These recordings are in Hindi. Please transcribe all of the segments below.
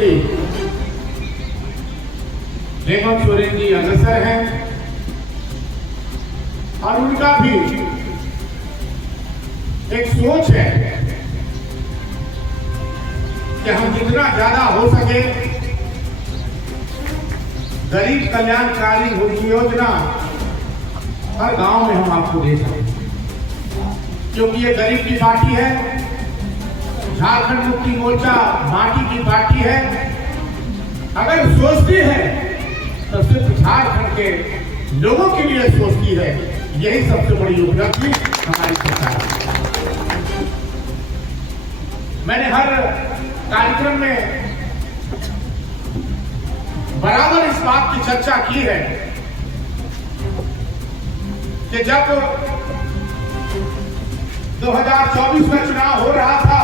मुख्यमंत्री हेमंत सोरेन जी अग्रसर हैं और उनका भी एक सोच है कि हम जितना ज्यादा हो सके गरीब कल्याणकारी योजना हर गांव में हम आपको दे सकें, क्योंकि ये गरीब की पार्टी है। झारखंड मुक्ति मोर्चा माटी की पार्टी है। अगर सोचती है तो सिर्फ झारखंड के लोगों के लिए सोचती है। यही सबसे बड़ी उपलब्धि हमारी सरकार है। मैंने हर कार्यक्रम में बराबर इस बात की चर्चा की है कि जब 2024 में चुनाव हो रहा था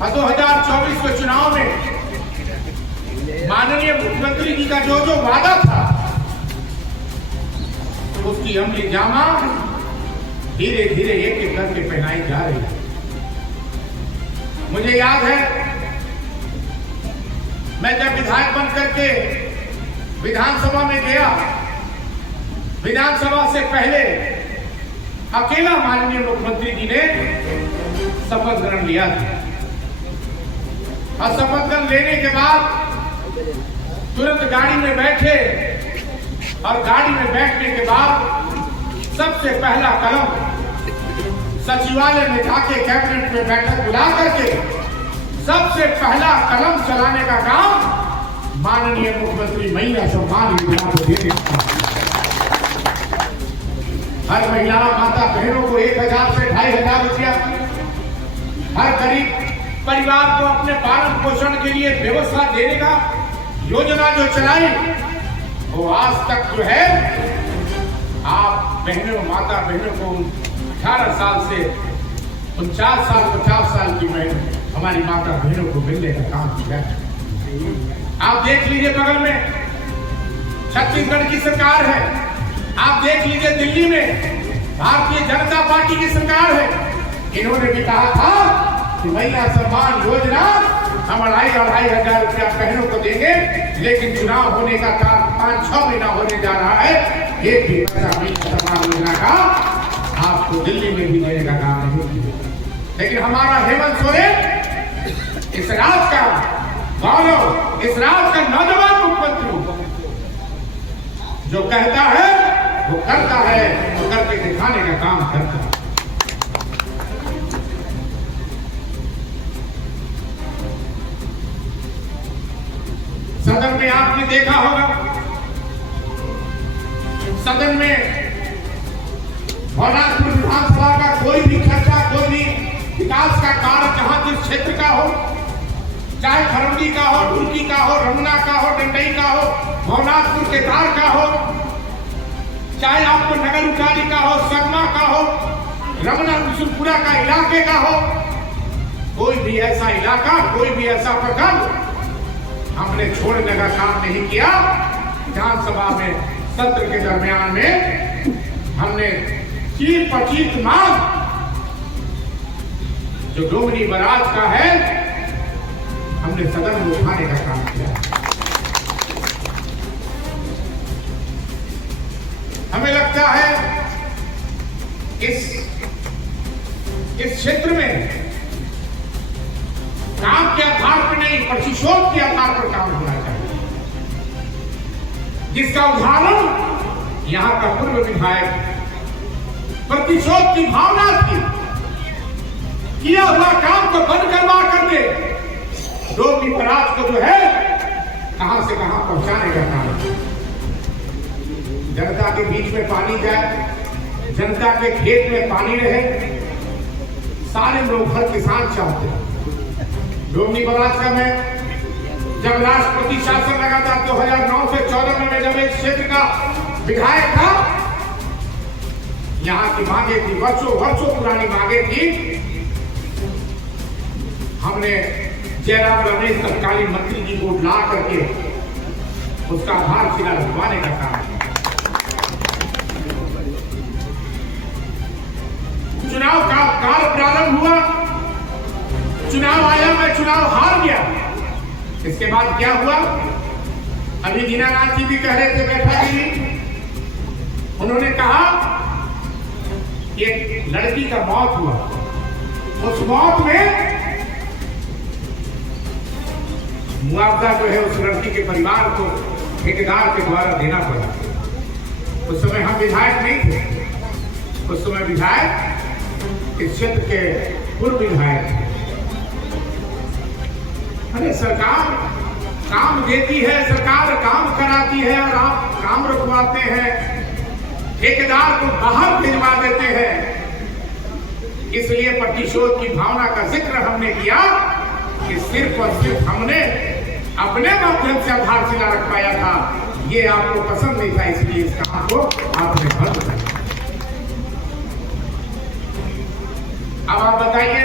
और 2024 के चुनाव में माननीय मुख्यमंत्री जी का जो वादा था उसकी अमली जामा धीरे धीरे एक एक करके पहनाई जा रही है। मुझे याद है मैं जब विधायक बन करके विधानसभा में गया, विधानसभा से पहले अकेला माननीय मुख्यमंत्री जी ने शपथ ग्रहण लिया था और शपथ ग्रहण लेने के बाद तुरंत गाड़ी में बैठे और गाड़ी में बैठने के बाद सबसे पहला कदम सचिवालय में जाके कैबिनेट में बैठक बुला करके सबसे पहला कदम चलाने का काम माननीय मुख्यमंत्री महिला सम्मान योजना को देने का। हर महिला माता बहनों को 1000 से 2500 रुपया, हर गरीब परिवार को अपने पालन पोषण के लिए व्यवस्था देने का योजना जो चलाई वो आज तक जो है आप बहनों माता बहनों को 18 साल से 49 साल 50 साल की हमारी माता बहनों को मिलने का काम किया। आप देख लीजिए बगल में छत्तीसगढ़ की सरकार है, आप देख लीजिए दिल्ली में भारतीय जनता पार्टी की सरकार है। इन्होंने भी कहा था कि महिला सम्मान योजना हम 2,500 रुपया बहनों को देंगे, लेकिन चुनाव होने का 5-6 महीना होने जा रहा है, एक भी पैसा महिला सम्मान योजना का आपको दिल्ली में भी देने का काम नहीं किया। लेकिन हमारा हेमंत सोरेन इस राज्य का गौरव, इस राज्य का नौजवान मुख्यमंत्री जो कहता है वो करता है, वो करके दिखाने का काम करता है। सदन में आपने देखा होगा, सदन में भवनाथपुर विधानसभा का कोई भी चर्चा, कोई भी विकास का कार्य जहां जिस क्षेत्र का हो, चाहे खरौंडी का हो, ढुलकी का हो, रमुना का हो, डंडई का हो, भवनाथपुर के तार का हो, चाहे आपको नगर उचारी का हो, सगमा का हो, रमना बिशुनपुरा का इलाके का हो, कोई भी ऐसा इलाका, कोई भी ऐसा प्रखंड हमने छोड़ने का काम नहीं किया। विधानसभा में सत्र के दरमियान में हमने चीर पचीत मांग जो डोमनी बराज का है, हमने सदन में उठाने का काम किया। हमें लगता है इस क्षेत्र में काम के आधार पर नहीं, प्रतिशोध के आधार पर काम होना चाहिए, जिसका उदाहरण यहां का पूर्व विधायक प्रतिशोध की भावना थी, किया हुआ काम को बंद करवा करके डोमनी बराज को जो है कहां से कहां पहुंचाने का काम। जनता के बीच में पानी जाए, जनता के खेत में पानी रहे, सारे लोग हर किसान चाहते हैं। डोमनी बराज का मैं जब राष्ट्रपति शासन लगा था 2009 से 14 में जब एक क्षेत्र का विधायक था, यहाँ की मांगे थी, वर्षों पुरानी मांगे थी। हमने जयराम रमेश तत्कालीन मंत्री जी को ला करके उसका आधारशिला रखवाने का काम किया। चुनाव का कार्य प्रारंभ हुआ, चुनाव आया, मैं चुनाव हार गया। इसके बाद क्या हुआ? अभी दीनानाथ जी भी कह रहे थे बैठा जी, उन्होंने कहा कि एक लड़की का मौत हुआ, उस मौत में मुआवजा जो है उस लड़की के परिवार को ठेकेदार के द्वारा देना पड़ा। उस समय हम विधायक नहीं थे, उस समय विधायक इस क्षेत्र के पूर्व विधायक थे। अरे सरकार काम देती है, सरकार काम कराती है और आप काम रुकवाते हैं, ठेकेदार को बाहर भिजवा देते हैं। इसलिए प्रतिशोध की भावना का जिक्र हमने किया कि सिर्फ और सिर्फ हमने अपने माध्यम से आधारशिला रख पाया था, ये आपको पसंद नहीं था, इसलिए इस काम को आपने बंद कर दिया। अब आप बताइए,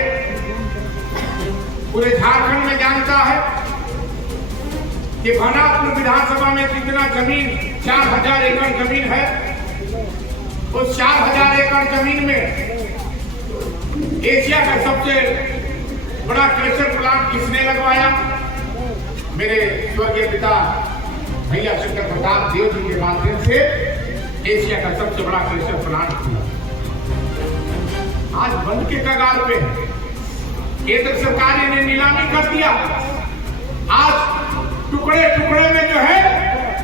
पूरे झारखंड में जानता है कि भनापुर विधानसभा में कितना जमीन, 4000 एकड़ जमीन है। उस 4000 एकड़ जमीन में एशिया का सबसे बड़ा क्रेशर प्लांट किसने लगवाया? मेरे स्वर्गीय पिता भैया शंकर प्रताप देव जी के माध्यम से एशिया का सबसे बड़ा क्रेशर प्लांट खुला, आज बंद के कगार पे है। केंद्र सरकार ने नीलामी कर दिया। आज टुकड़े टुकड़े में जो है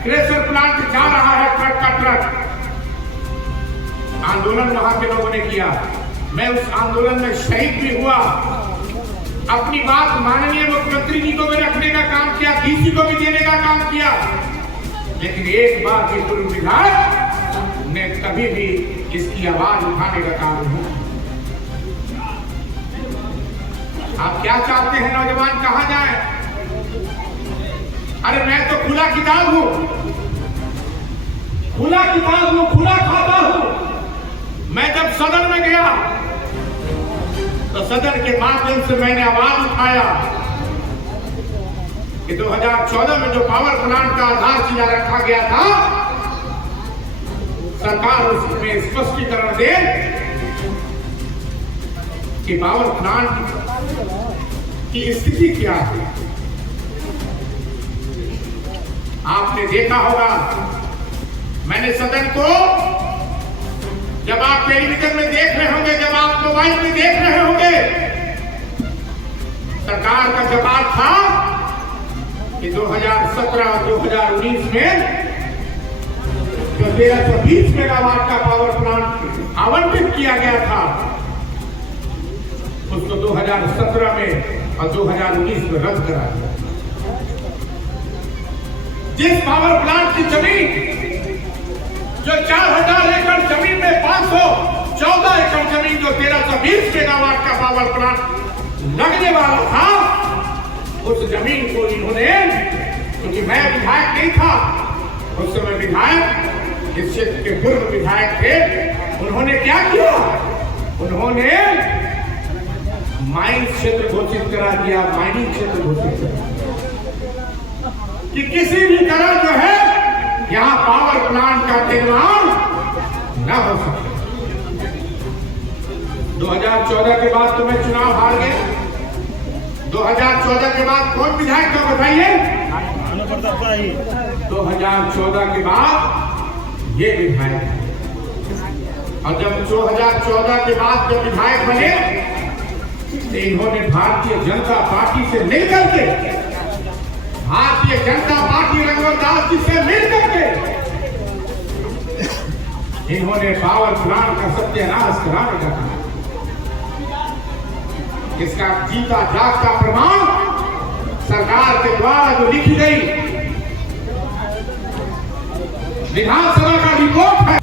क्रेशर प्लांट जा रहा है, ट्रक का ट्रक। आंदोलन वहां के लोगों ने किया, मैं उस आंदोलन में शहीद भी हुआ। अपनी बात माननीय मुख्यमंत्री जी को भी रखने का काम किया, डीसी को भी देने का काम किया, लेकिन एक बार भी पूर्व विधायक ने कभी भी इसकी आवाज उठाने का काम नहीं किया। आप क्या चाहते हैं नौजवान कहां जाए? अरे मैं तो खुला किताब हूं, खुला किताब हूं, खुला खाता हूं। मैं जब सदन में गया तो सदन के माध्यम से मैंने आवाज उठाया कि 2014 में जो पावर प्लांट का आधारशिला रखा गया था, सरकार उसमें स्पष्टीकरण दे कि पावर प्लांट की स्थिति क्या है। आपने देखा होगा, मैंने सदन को, जब आप टेलीविजन में देख रहे होंगे, जब आप मोबाइल में देख रहे होंगे, सरकार का जवाब था कि 2017 और 2019 में जो 1320 मेगावाट का पावर प्लांट आवंटित किया गया था, उसको 2017 में और 2019 में रद्द करा दिया। जिस पावर प्लांट की जमीन जो 4000 एकड़ जमीन में 514 एकड़ जमीन जो 1320 मेगावाट का पावर प्लांट लगने वाला था, उस जमीन को इन्होंने, क्योंकि मैं विधायक नहीं था उस समय, विधायक इस क्षेत्र के पूर्व विधायक थे, उन्होंने क्या किया? उन्होंने माइन क्षेत्र घोषित करा दिया, माइनिंग क्षेत्र घोषित करा कि किसी भी तरह जो है यहां पावर प्लांट का निर्माण न हो सके। 2014 के बाद तो मैं चुनाव हार गया। 2014 के बाद कौन विधायक था बताइए? 2014 के बाद ये विधायक, और जब 2014 के बाद जब विधायक बने तो इन्होंने भारतीय जनता पार्टी से मिलकर के, भारतीय जनता पार्टी रघुवर दास जी से मिलकर के इन्होंने पावर प्लांट का सत्यानाश कराने का काम। इसका जीता जागता प्रमाण सरकार के द्वारा जो लिखी गई विधानसभा का रिपोर्ट है।